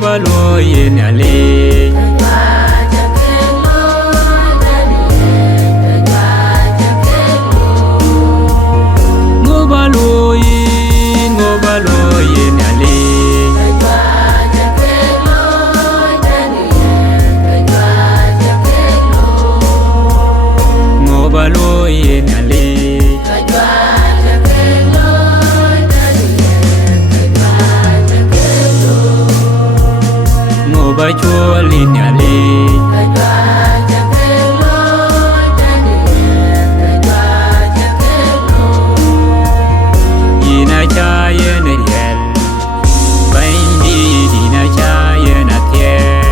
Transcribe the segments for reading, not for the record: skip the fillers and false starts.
ba lo ye na le ngo ba lo ye na le ngo ba lo ye na le ba chua linh nhà li đi na cha ye na riel bay đi na cha ye na thiê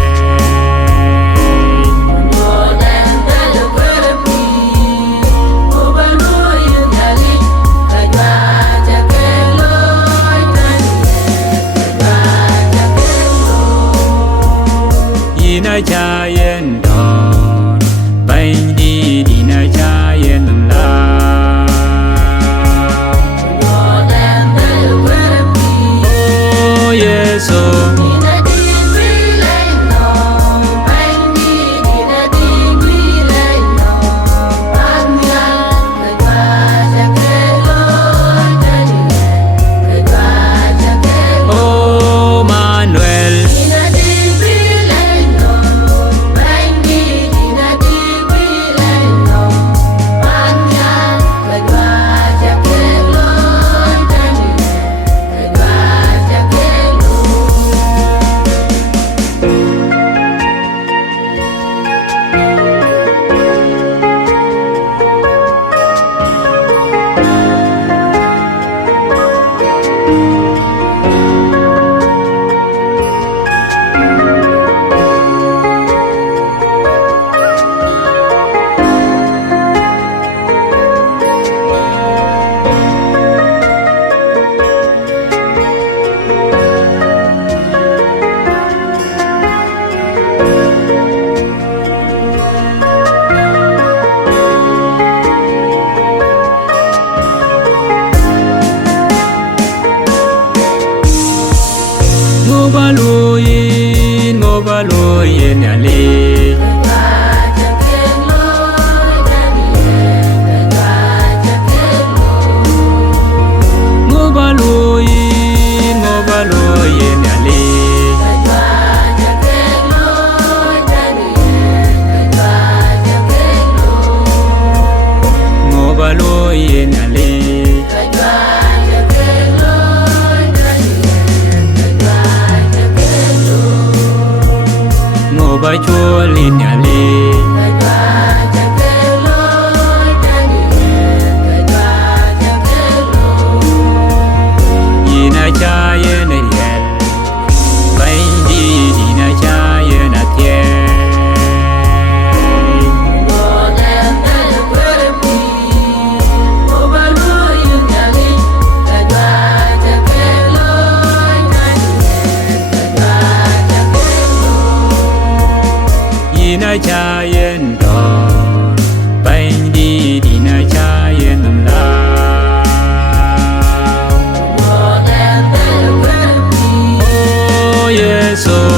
na cha yen don bay đi na cha yen nằm la oh Yesu ngo ba lo ye na le ngo ba lo ye na le ngo ba lo ye na le ba chua linh nhà li đi na cha ye na riel bay đi na cha ye na thiê na cha yen don bay đi na cha yen nằm la oh Yesu